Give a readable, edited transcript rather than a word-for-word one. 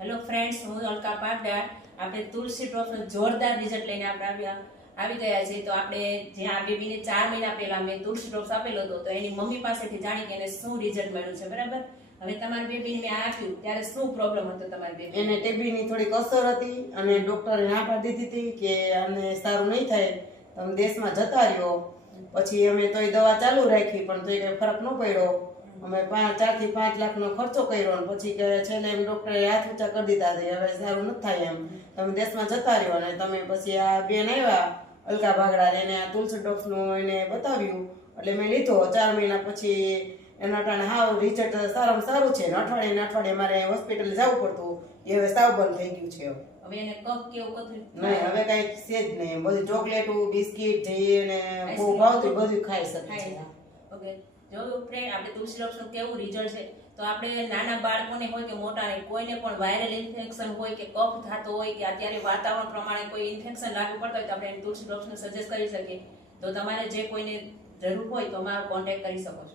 Hello friends, હું અલકા પાકડાર. આપણે તુલસી ડ્રોપનું જોરદાર રિઝલ્ટ લઈને આપણે આવી ગયા છીએ. તો આપણે જ્યાં આ બેબીને 4 મહિના પહેલા મેં તુલસી ડ્રોપ્સ આપેલો હતો, તો એની મમ્મી પાસેથી જાણી કે એને શું રિઝલ્ટ મળ્યું છે. બરાબર, હવે તમારી બેબીને મેં આપ્યું ત્યારે શું પ્રોબ્લેમ હતો તમારી બેબી? એને ટીબીની થોડીક અસર હતી અને ડોક્ટરે ના પાડી દીધી હતી કે આને સારું નહીં થાય, તમે દેશમાં જતા રહ્યો. પછી અમે તોય દવા ચાલુ રાખી પણ તોય કઈ ફરક ન પડ્યો. અમે 4 થી 5 લાખનો ખર્ચો કર્યો અને પછી કે છેલ્લે એમ ડોક્ટરે હાથ ઊંચા કરી દીધા છે, હવે સારું નથી થાય એમ, તમે દેશમાં જતા રહ્યો. અને તમે પછી આ બેન આવ્યા અલકા ભાગડા, એને આ તુલસી ડ્રોપ્સનું એને બતાવ્યું એટલે મેં લીધો. 4 મહિના પછી એના ટાણે હાવ રિઝલ્ટ સારામાં સારું છે. ને અઠવાડિયે મારે હોસ્પિટલ જવું પડતું, એ હવે સાવ બંધ થઈ ગયું છે. હવે એને કફ કેવું કથું નહીં, હવે કઈ છે જ નહીં. બધું ચોકલેટું બિસ્કિટ જે એને બહુ ભાવતું બધું ખાઈ શકે છે. ઓકે, જો ફ્રેન્ડ આપણે તુલસી ડ્રોપ્સનું કેવું રિઝલ્ટ છે, તો આપણે નાના બાળકોને હોય કે મોટાને કોઈને પણ વાયરલ ઇન્ફેક્શન હોય કે કફ થતો હોય કે અત્યારે વાતાવરણ પ્રમાણે કોઈ ઇન્ફેક્શન લાગુ પડતા હોય તો આપણે તુલસી ડ્રોપ્સને સજેસ્ટ કરી શકીએ. તો તમારે જે કોઈને જરૂર હોય તો અમારો કોન્ટેક્ટ કરી શકો છો.